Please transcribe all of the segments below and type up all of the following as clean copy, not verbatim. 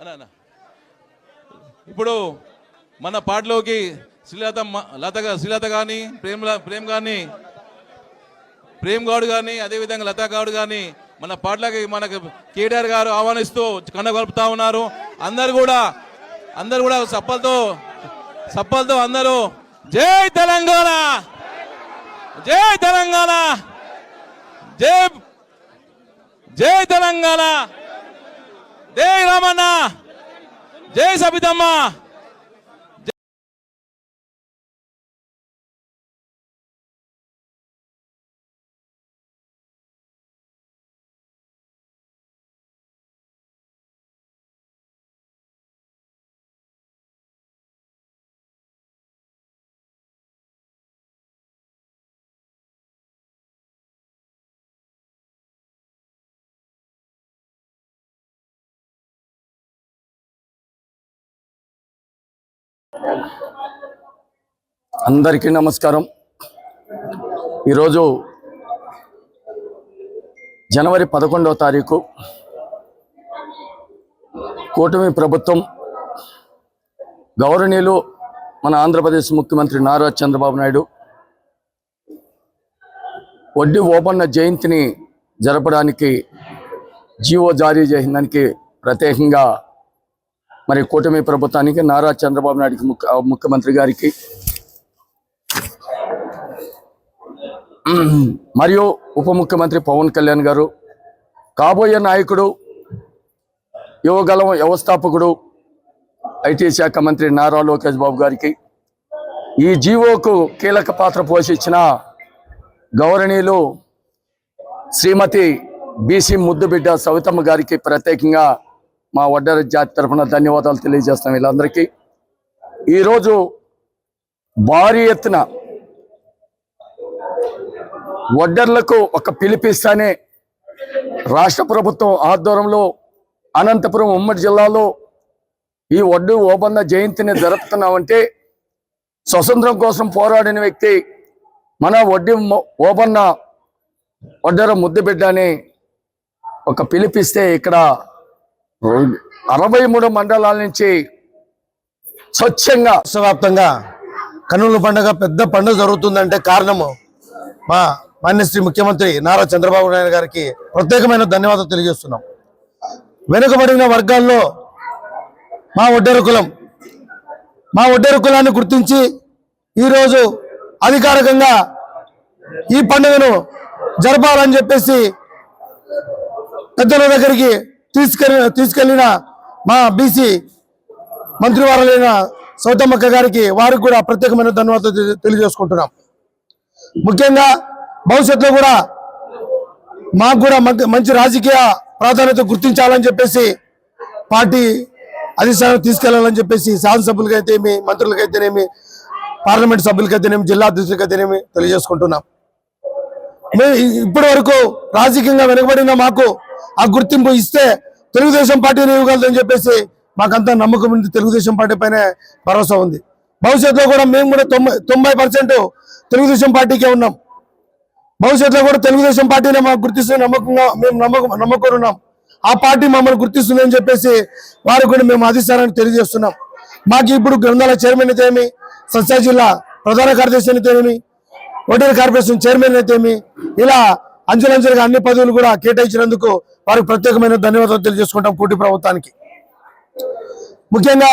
అన్న ఇప్పుడు మన పాటలోకి శ్రీలత కానీ ప్రేమ్ కానీ ప్రేమ్ గౌడ్ కానీ అదేవిధంగా లతా గౌడ్ కానీ మన పాటలకి మనకు కేటీఆర్ గారు ఆహ్వానిస్తూ కలుపుతా ఉన్నారు. అందరు కూడా సప్పలతో అందరూ జై తెలంగాణ, జై తెలంగాణ, జై తెలంగాణ, జై రామన్న, జై సబితమ్మ. అందరికీ నమస్కారం. ఈరోజు జనవరి 11వ తారీఖు కూటమి ప్రభుత్వం గౌరవనీయులు మన ఆంధ్రప్రదేశ్ ముఖ్యమంత్రి నారా చంద్రబాబు నాయుడు వడ్డీ ఓపన్న జయంతిని జరపడానికి జీవో జారీ చేసినందుకు ప్రత్యేకంగా మరి కూటమి ప్రభుత్వానికి నారా చంద్రబాబు నాయుడికి ముఖ్యమంత్రి గారికి మరియు ఉప ముఖ్యమంత్రి పవన్ కళ్యాణ్ గారు, కాబోయే నాయకుడు, యువగలం వ్యవస్థాపకుడు ఐటీ శాఖ మంత్రి నారా లోకేష్ బాబు గారికి, ఈ జీవోకు కీలక పాత్ర పోషించిన గౌరవనీయులు శ్రీమతి బీసీ ముద్దుబిడ్డ సవితమ్మ గారికి ప్రత్యేకంగా మా వడ్డెర జాతి తరఫున ధన్యవాదాలు తెలియజేస్తాం. వీళ్ళందరికీ ఈరోజు భారీ ఎత్తున వడ్డర్లకు ఒక పిలిపిస్తానే రాష్ట్ర ప్రభుత్వం ఆధ్వర్యంలో అనంతపురం ఉమ్మడి జిల్లాలో ఈ వడ్డీ ఓపన్న జయంతిని జరుపుతున్నామంటే స్వతంత్రం కోసం పోరాడిన వ్యక్తి మన వడ్డీ ఓపన్న వడ్డెర ముద్దుబిడ్డ అని ఒక పిలిపిస్తే ఇక్కడ 63 మండలాల నుంచి స్వచ్ఛంగా రాష్ట్రవ్యాప్తంగా కన్నుల పండుగ పెద్ద పండుగ జరుగుతుందంటే కారణము మా మాన్యశ్రీ ముఖ్యమంత్రి నారా చంద్రబాబు నాయుడు గారికి ప్రత్యేకమైన ధన్యవాదాలు తెలియజేస్తున్నాం. వెనుకబడిన వర్గాల్లో మా ఒడ్డెర కులాన్ని గుర్తించి ఈరోజు అధికారికంగా ఈ పండుగను జరపాలని చెప్పేసి పెద్దల దగ్గరికి తీసుకెళ్లిన మా బీసీ మంత్రివారులైన సౌతమ్మక్క గారికి వారికి కూడా ప్రత్యేకమైన ధన్యవాదాలు తెలియజేసుకుంటున్నాం. ముఖ్యంగా భవిష్యత్తులో కూడా మాకు కూడా మంచి రాజకీయ ప్రాధాన్యత గుర్తించాలని చెప్పేసి పార్టీ అధిష్టానం తీసుకెళ్లాలని చెప్పేసి శాసనసభ్యులకైతేనేమి, మంత్రులకైతేనేమి, పార్లమెంట్ సభ్యులకైతేనేమి, జిల్లా అధ్యక్షులకైతేనేమి తెలియజేసుకుంటున్నాం. మేము ఇప్పటి వరకు రాజకీయంగా వెనుకబడిన మాకు ఆ గుర్తింపు ఇస్తే తెలుగుదేశం పార్టీని ఇవ్వగలదని చెప్పేసి మాకంతా నమ్మకం ఉంది. తెలుగుదేశం పార్టీ పైన భరోసా ఉంది. భవిష్యత్తులో కూడా మేము కూడా 90% తెలుగుదేశం పార్టీకే ఉన్నాం. భవిష్యత్తులో కూడా తెలుగుదేశం పార్టీనే మాకు గుర్తిస్తున్న నమ్మకంగా మేము నమ్మకం ఉన్నాం. ఆ పార్టీ మమ్మల్ని గుర్తిస్తుందని చెప్పేసి వారికి కూడా మేము అధిష్టానానికి తెలియజేస్తున్నాం. మాకు ఇప్పుడు గ్రంథాల చైర్మన్ అయితేమి, సత్య జిల్లా ప్రధాన కార్యదర్శి అయితేనేమి, వడ్డెర కార్పొరేషన్ చైర్మన్ అయితేమి, ఇలా అంచెలంచెలుగా అన్ని పదవులు కూడా కేటాయించినందుకు వారికి ప్రత్యేకమైన ధన్యవాదాలు తెలియజేసుకుంటాం కూటమి ప్రభుత్వానికి. ముఖ్యంగా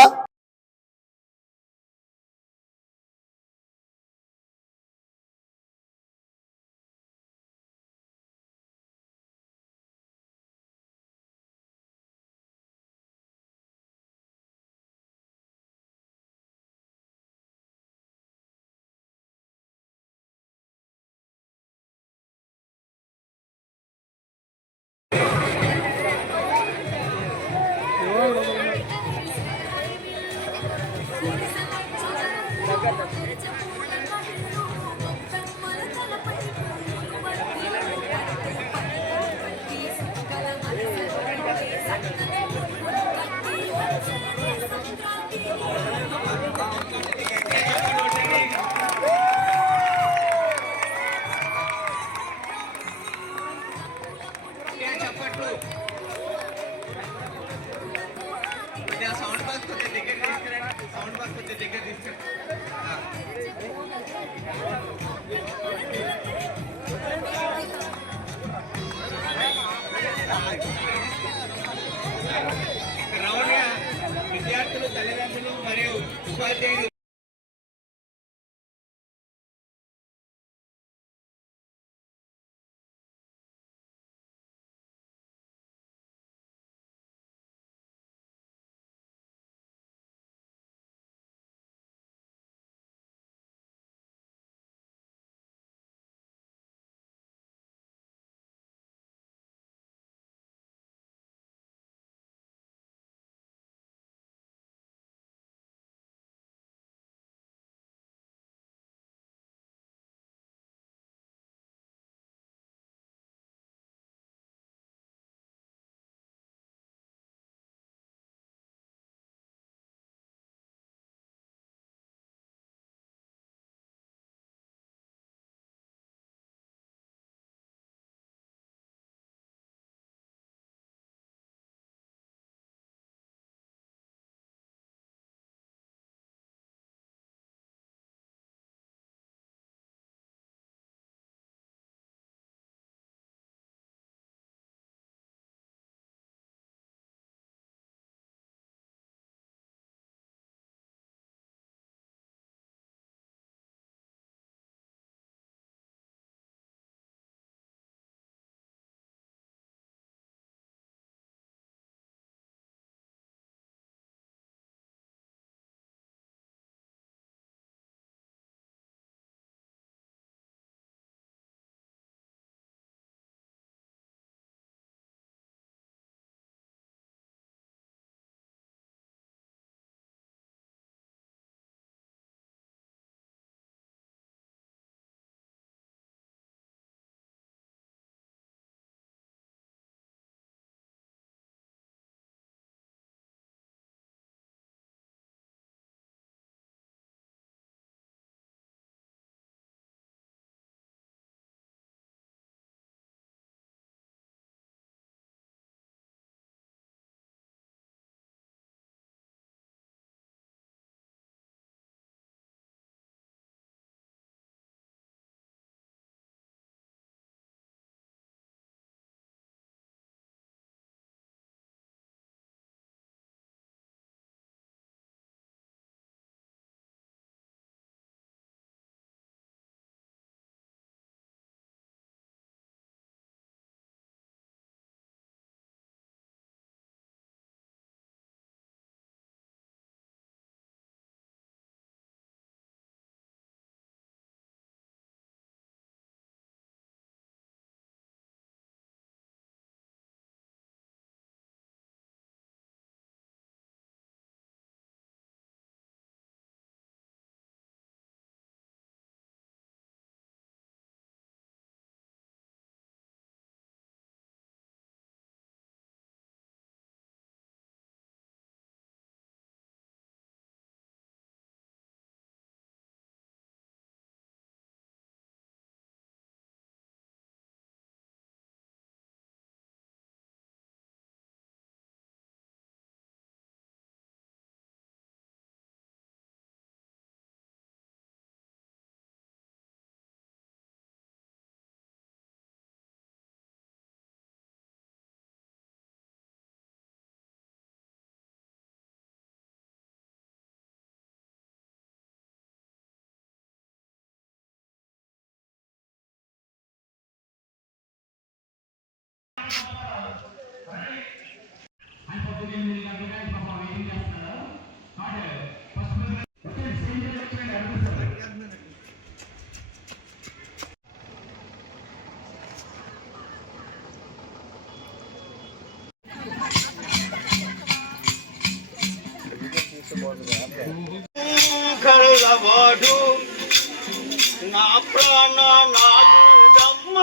నా ప్రాణ నాదుడమ్మ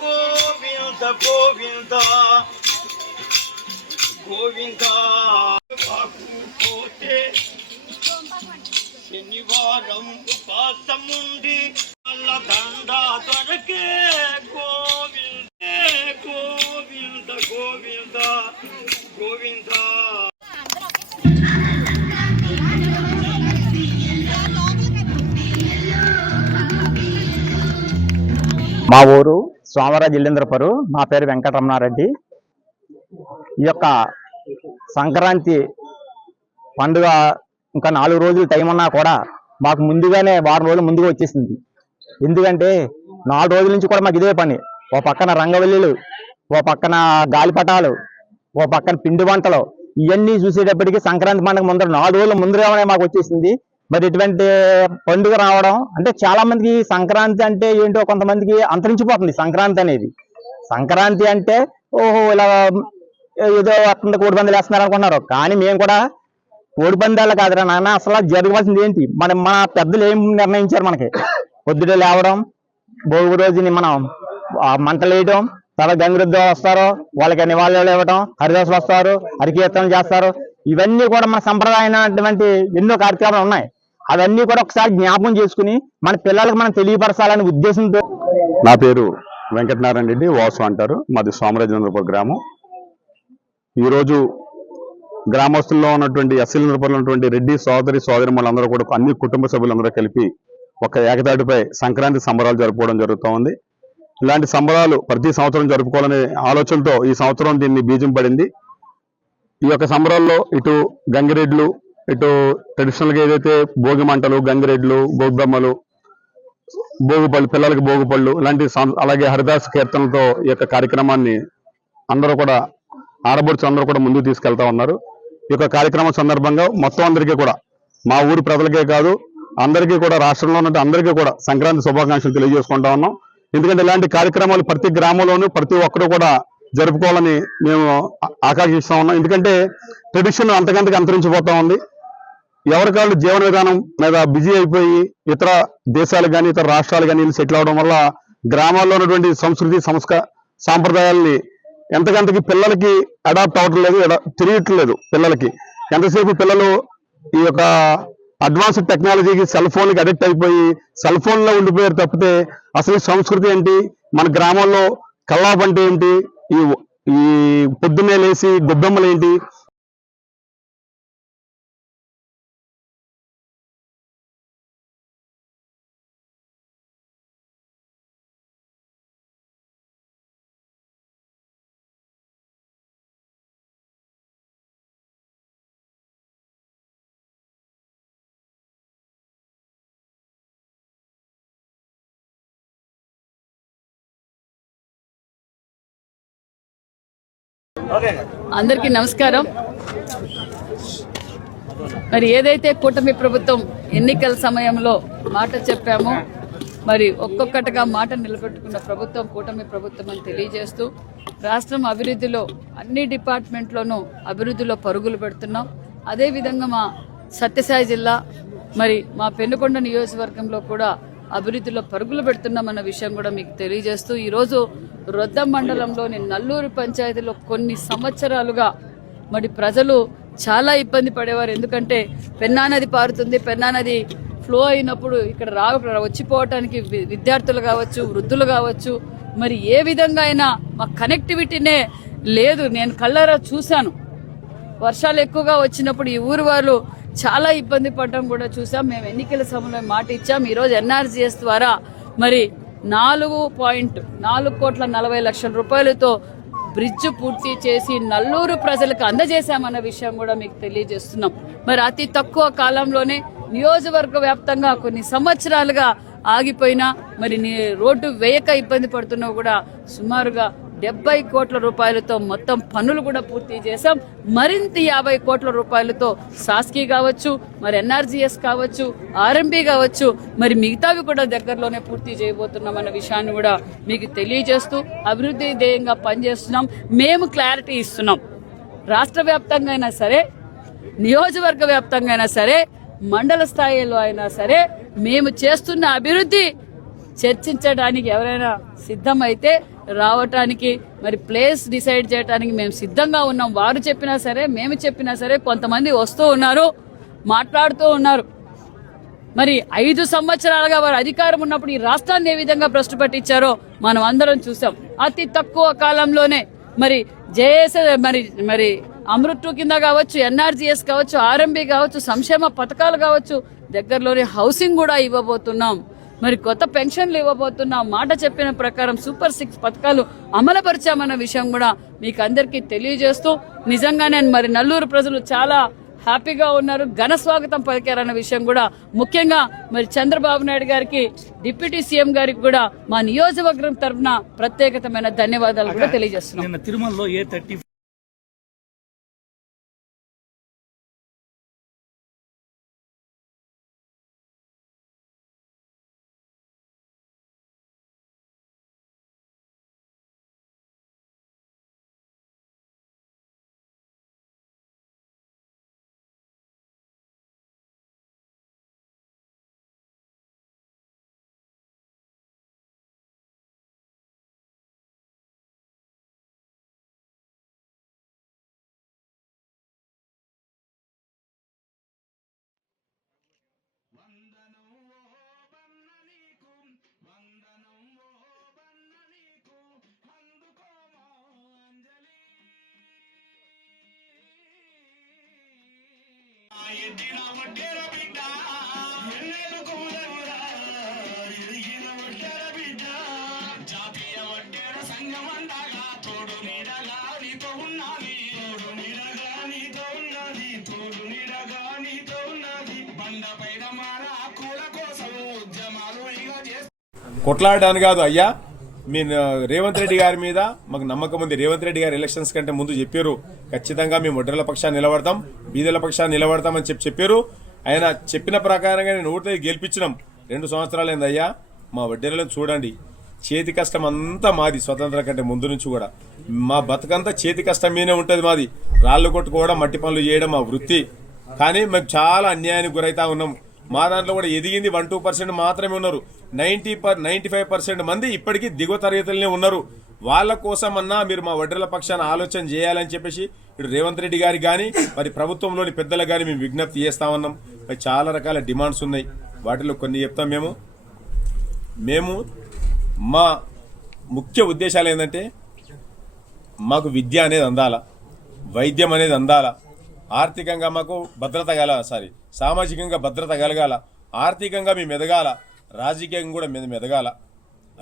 గోవింద గోవింద గోవింద పోతే శనివారం ఉపాసముండి వాళ్ళ దండ దొరకే గోవింద గోవింద గోవింద గోవింద. మా ఊరు సోమరాజు ఇల్లేంద్రపురు. నా పేరు వెంకటరమణారెడ్డి. ఈ యొక్క సంక్రాంతి పండుగ ఇంకా 4 రోజులు టైం ఉన్నా కూడా మాకు ముందుగానే వారం రోజులు ముందుగా వచ్చేసింది. ఎందుకంటే 4 రోజుల నుంచి కూడా మాకు ఇదే పని. ఓ పక్కన రంగవల్లిలు, ఓ పక్కన గాలిపటాలు, ఓ పక్కన పిండి వంటలు, ఇవన్నీ చూసేటప్పటికి సంక్రాంతి పండుగ ముందర 4 రోజుల ముందుగానే మాకు వచ్చేసింది. మరి ఇటువంటి పండుగ రావడం అంటే చాలా మందికి సంక్రాంతి అంటే ఏంటో కొంతమందికి అంతరించిపోతుంది. సంక్రాంతి అనేది, సంక్రాంతి అంటే ఓహో ఇలా ఏదో అట్లా కోడి పందాలు వేస్తున్నారు అనుకున్నారు. కానీ మేము కూడా కోడి పందాలు కాదురా నాన్న, అసలు జరగవలసింది ఏంటి, మన పెద్దలు ఏం నిర్ణయించారు మనకి? పొద్దుటే లేవడం, భోగి రోజుని మనం మంటలు వేయడం, తర్వాత గంగిరెద్దు వస్తారు, వాళ్ళకి నివాళులు ఇవ్వడం, హరిదాసులు వస్తారు, హరికీర్తనలు చేస్తారు. ఇవన్నీ కూడా మన సంప్రదాయమైనటువంటి ఎన్నో కార్యక్రమాలు ఉన్నాయి. అవన్నీ కూడా ఒకసారి జ్ఞాపకం చేసుకుని మన పిల్లలకు మనం తెలియపరచాలనే ఉద్దేశంతో. నా పేరు వెంకటనారాయణ రెడ్డి, వాసు అంటారు. మాది సోమరాజేంద్రపురం గ్రామం. ఈరోజు గ్రామస్తుల్లో ఉన్నటువంటి ఎస్ఎల్నపురంలో ఉన్నటువంటి రెడ్డి సోదరిమణులందరూ కూడా అన్ని కుటుంబ సభ్యులందరూ కలిపి ఒక ఏకతాటిపై సంక్రాంతి సంబరాలు జరుపుకోవడం జరుగుతూ ఉంది. ఇలాంటి సంబరాలు ప్రతి సంవత్సరం జరుపుకోవాలనే ఆలోచనతో ఈ సంవత్సరం దీన్ని బీజం పడింది. ఈ యొక్క సంబరాల్లో ఇటు గంగిరెడ్లు, ఇటు ట్రెడిషనల్గా ఏదైతే భోగి మంటలు, గంగిరెడ్లు, గోబ్రమ్మలు, భోగిపళ్ళు, పిల్లలకి భోగిపళ్ళు ఇలాంటి, అలాగే హరిదాస్ కీర్తనలతో ఈ యొక్క కార్యక్రమాన్ని అందరూ కూడా ఆడబడుచు అందరూ కూడా ముందుకు తీసుకెళ్తా ఉన్నారు. ఈ యొక్క కార్యక్రమం సందర్భంగా మొత్తం అందరికీ కూడా, మా ఊరి ప్రజలకే కాదు అందరికీ కూడా, రాష్ట్రంలో ఉన్న అందరికీ కూడా సంక్రాంతి శుభాకాంక్షలు తెలియజేసుకుంటా ఉన్నాం. ఎందుకంటే ఇలాంటి కార్యక్రమాలు ప్రతి గ్రామంలోనూ ప్రతి ఒక్కరు కూడా జరుపుకోవాలని మేము ఆకాంక్షిస్తా ఉన్నాం. ఎందుకంటే ట్రెడిషన్ అంతకంతకు అంతరించిపోతా ఉంది. ఎవరికాళ్ళు జీవన విధానం మీద బిజీ అయిపోయి ఇతర దేశాలు కానీ ఇతర రాష్ట్రాలు కానీ సెటిల్ అవడం వల్ల గ్రామాల్లో ఉన్నటువంటి సంస్కృతి సాంప్రదాయాల్ని ఎంతకంతకి పిల్లలకి అడాప్ట్ అవ్వటం లేదు, తెలియట్లేదు. పిల్లలకి ఎంతసేపు పిల్లలు ఈ యొక్క అడ్వాన్స్డ్ టెక్నాలజీకి, సెల్ ఫోన్కి అడిక్ట్ అయిపోయి సెల్ ఫోన్లో ఉండిపోయారు తప్పితే అసలు సంస్కృతి ఏంటి, మన గ్రామాల్లో కల్లాపు అంటే ఏంటి, ఈ పొద్దున్నే లేసి గొబ్బెమ్మలు ఏంటి, అందరికీ నమస్కారం. మరి ఏదైతే కూటమి ప్రభుత్వం ఎన్నికల సమయంలో మాట చెప్పామో మరి ఒక్కొక్కటిగా మాట నిలబెట్టుకున్న ప్రభుత్వం కూటమి ప్రభుత్వం అని తెలియజేస్తూ రాష్ట్రం అభివృద్ధిలో అన్ని డిపార్ట్మెంట్లోనూ అభివృద్ధిలో పరుగులు పెడుతున్నాం. అదేవిధంగా మా సత్యసాయి జిల్లా మరి మా పెనుకొండ నియోజకవర్గంలో కూడా అభివృద్ధిలో పరుగులు పెడుతున్నామన్న విషయం కూడా మీకు తెలియజేస్తూ ఈరోజు రొద్దం మండలంలోని నల్లూరు పంచాయతీలో కొన్ని సంవత్సరాలుగా మరి ప్రజలు చాలా ఇబ్బంది పడేవారు. ఎందుకంటే పెన్నా నది పారుతుంది, పెన్నా నది ఫ్లో అయినప్పుడు ఇక్కడ వచ్చిపోవటానికి విద్యార్థులు కావచ్చు, వృద్ధులు కావచ్చు, మరి ఏ విధంగా అయినా మా కనెక్టివిటీనే లేదు. నేను కళ్ళారా చూశాను. వర్షాలు ఎక్కువగా వచ్చినప్పుడు ఈ ఊరు వాళ్ళు చాలా ఇబ్బంది పడడం కూడా చూసాం. మేము ఎన్నికల సమయంలో మాట ఇచ్చాం. ఈరోజు ఎన్ఆర్జీఎస్ ద్వారా మరి 4,40 రూపాయలతో బ్రిడ్జ్ పూర్తి చేసి నల్లూరు ప్రజలకు అందజేశామన్న విషయం కూడా మీకు తెలియజేస్తున్నాం. మరి అతి తక్కువ కాలంలోనే నియోజకవర్గ వ్యాప్తంగా కొన్ని సంవత్సరాలుగా ఆగిపోయినా మరి రోడ్డు వేయక ఇబ్బంది పడుతున్నా కూడా సుమారుగా 70 కోట్ల రూపాయలతో మొత్తం పనులు కూడా పూర్తి చేశాం. మరింత 50 కోట్ల రూపాయలతో సాస్కీ కావచ్చు, మరి ఎన్ఆర్జీఎస్ కావచ్చు, ఆర్ఎంబీ కావచ్చు, మరి మిగతావి కూడా దగ్గరలోనే పూర్తి చేయబోతున్నాం అన్న విషయాన్ని కూడా మీకు తెలియజేస్తూ అభివృద్ధి ధ్యేయంగా పనిచేస్తున్నాం. మేము క్లారిటీ ఇస్తున్నాం. రాష్ట్ర వ్యాప్తంగా అయినా సరే, నియోజకవర్గ వ్యాప్తంగా అయినా సరే, మండల స్థాయిలో అయినా సరే మేము చేస్తున్న అభివృద్ధి చర్చించడానికి ఎవరైనా సిద్ధమైతే రావటానికి మరి ప్లేస్ డిసైడ్ చేయడానికి మేము సిద్ధంగా ఉన్నాం. వారు చెప్పినా సరే మేము చెప్పినా సరే కొంతమంది వస్తూ ఉన్నారు, మాట్లాడుతూ ఉన్నారు. మరి 5 సంవత్సరాలుగా వారు అధికారం ఉన్నప్పుడు ఈ రాష్ట్రాన్ని ఏ విధంగా భ్రష్టు పట్టించారో మనం అందరం చూసాం. అతి తక్కువ కాలంలోనే మరి జేఎస్ మరి అమృత్ 2 కింద కావచ్చు, ఎన్ఆర్జీఎస్ కావచ్చు, ఆర్ఎంబీ కావచ్చు, సంక్షేమ పథకాలు కావచ్చు, దగ్గరలోనే హౌసింగ్ కూడా ఇవ్వబోతున్నాం. మరి కొత్త పెన్షన్లు ఇవ్వబోతున్నాం. మాట చెప్పిన ప్రకారం సూపర్ 6 పథకాలు అమలుపరిచామన్న విషయం కూడా మీకు అందరికీ తెలియజేస్తూ నిజంగానే మరి నల్లూరు ప్రజలు చాలా హ్యాపీగా ఉన్నారు, ఘన స్వాగతం పలికారన్న విషయం కూడా ముఖ్యంగా మరి చంద్రబాబు నాయుడు గారికి, డిప్యూటీ సీఎం గారికి కూడా మా నియోజకవర్గం తరఫున ప్రత్యేకమైన ధన్యవాదాలు కూడా తెలియజేస్తున్నాం. నిన్న తిరుమలలో A30కొట్లాడడానికి కాదు అయ్యా. మీ రేవంత్ రెడ్డి గారి మీద మాకు నమ్మకం ఉంది. రేవంత్ రెడ్డి గారు ఎలక్షన్స్ కంటే ముందు చెప్పారు, ఖచ్చితంగా మేము ఒడ్డర్ల పక్షాన్ని నిలబడతాం, బీదల పక్షాన్ని నిలబడతామని చెప్పారు. ఆయన చెప్పిన ప్రకారంగా నేను ఓట్లు గెలిపించినాం. 2 సంవత్సరాలైంది అయ్యా. మా వడ్డీలను చూడండి, చేతి కష్టం అంతా మాది. స్వతంత్రం కంటే ముందు నుంచి కూడా మా బతుకంతా చేతి కష్టం మీదే ఉంటుంది మాది. రాళ్లు కొట్టుకోవడం, మట్టి పనులు చేయడం మా వృత్తి. కానీ మేము చాలా అన్యాయానికి గురైతా ఉన్నాం. మా దాంట్లో కూడా ఎదిగింది 1-2% మాత్రమే ఉన్నారు. 95% మంది ఇప్పటికీ దిగువ తరగతులనే ఉన్నారు. వాళ్ళ కోసమన్నా మీరు మా వడ్డీల పక్షాన ఆలోచన చేయాలని చెప్పేసి ఇటు రేవంత్ రెడ్డి గారికి కానీ మరి ప్రభుత్వంలోని పెద్దలకు కానీ మేము విజ్ఞప్తి చేస్తామన్నాం. మరి చాలా రకాల డిమాండ్స్ ఉన్నాయి, వాటిలో కొన్ని చెప్తాం. మేము మా ముఖ్య ఉద్దేశాలు ఏంటంటే మాకు విద్య అనేది అందాల, వైద్యం అనేది అందాల, ఆర్థికంగా మాకు భద్రత సామాజికంగా భద్రత కలగాల, ఆర్థికంగా మేము ఎదగాల, రాజకీయంగా కూడా మేము ఎదగాల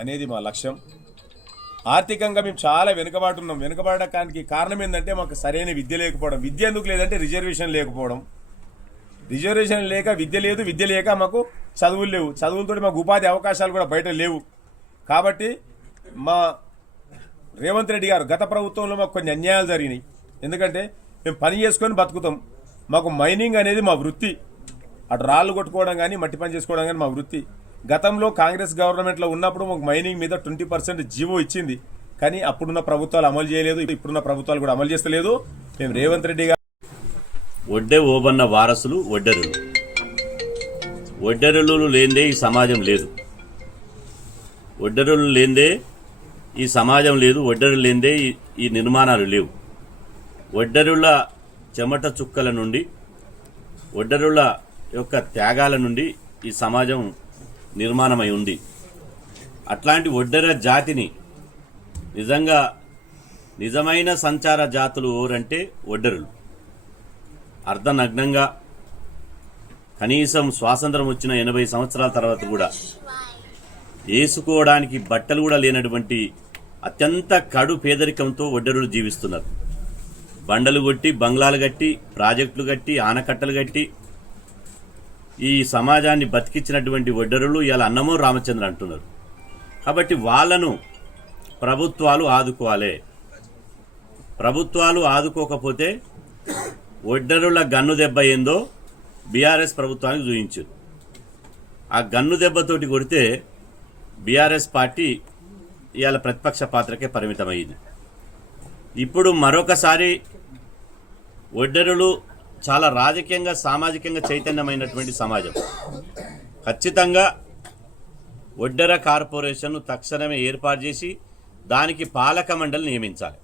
అనేది మా లక్ష్యం. ఆర్థికంగా మేము చాలా వెనుకబాటున్నాం. వెనుకబాడడానికి కారణం ఏంటంటే మాకు సరైన విద్య లేకపోవడం. విద్య ఎందుకు లేదంటే రిజర్వేషన్ లేకపోవడం. రిజర్వేషన్ లేక విద్య లేదు, విద్య లేక మాకు చదువులు లేవు, చదువులతో మాకు ఉపాధి అవకాశాలు కూడా బయట లేవు. కాబట్టి మా రేవంత్ రెడ్డి గారు గత ప్రభుత్వంలో మాకు కొన్ని అన్యాయాలు జరిగినాయి. ఎందుకంటే మేము పని చేసుకొని బతుకుతాం, మాకు మైనింగ్ అనేది మా వృత్తి. అటు రాళ్ళు కొట్టుకోవడం కానీ మట్టి పని చేసుకోవడం కానీ మా వృత్తి. గతంలో కాంగ్రెస్ గవర్నమెంట్లో ఉన్నప్పుడు మాకు మైనింగ్ మీద 20% జీవో ఇచ్చింది, కానీ అప్పుడున్న ప్రభుత్వాలు అమలు చేయలేదు, ఇప్పుడున్న ప్రభుత్వాలు కూడా అమలు చేస్తలేదు. మేము రేవంత్ రెడ్డి గారు ఒడ్డే ఓబన్న వారసులు ఒడ్డెరులు. ఒడ్డెరులు లేందే ఈ సమాజం లేదు, ఒడ్డెరులు లేందే ఈ సమాజం లేదు, ఒడ్డెరులు లేందే ఈ నిర్మాణాలు లేవు. ఒడ్డెరుల చెమట చుక్కల నుండి, ఒడ్డెరుల యొక్క త్యాగాల నుండి ఈ సమాజం నిర్మాణమై ఉంది. అట్లాంటి ఒడ్డెర జాతిని నిజమైన సంచార జాతులు ఎవరంటే ఒడ్డెరులు. అర్ధనగ్నంగా కనీసం స్వాతంత్రం వచ్చిన 80 సంవత్సరాల తర్వాత కూడా వేసుకోవడానికి బట్టలు కూడా లేనటువంటి అత్యంత కడు పేదరికంతో ఒడ్డెరులు జీవిస్తున్నారు. బండలు కొట్టి, బంగ్లాలు కట్టి, ప్రాజెక్టులు కట్టి, ఆనకట్టలు కట్టి ఈ సమాజాన్ని బతికించినటువంటి ఒడ్డెరులు ఇవాళ అన్నమో రామచంద్ర అంటున్నారు. కాబట్టి వాళ్ళను ప్రభుత్వాలు ఆదుకోవాలి. ప్రభుత్వాలు ఆదుకోకపోతే ఒడ్డెరుల గన్ను దెబ్బ ఏందో బీఆర్ఎస్ ప్రభుత్వానికి చూయించారు. ఆ గన్ను దెబ్బతోటి కొడితే బీఆర్ఎస్ పార్టీ ఇవాళ ప్రతిపక్ష పాత్రకే పరిమితమైంది. ఇప్పుడు మరొకసారి ఒడ్డెరులు చాలా రాజకీయంగా, సామాజికంగా చైతన్యమైనటువంటి సమాజం. ఖచ్చితంగా ఒడ్డెర కార్పొరేషన్ను తక్షణమే ఏర్పాటు చేసి దానికి పాలక మండలి నియమించాలి.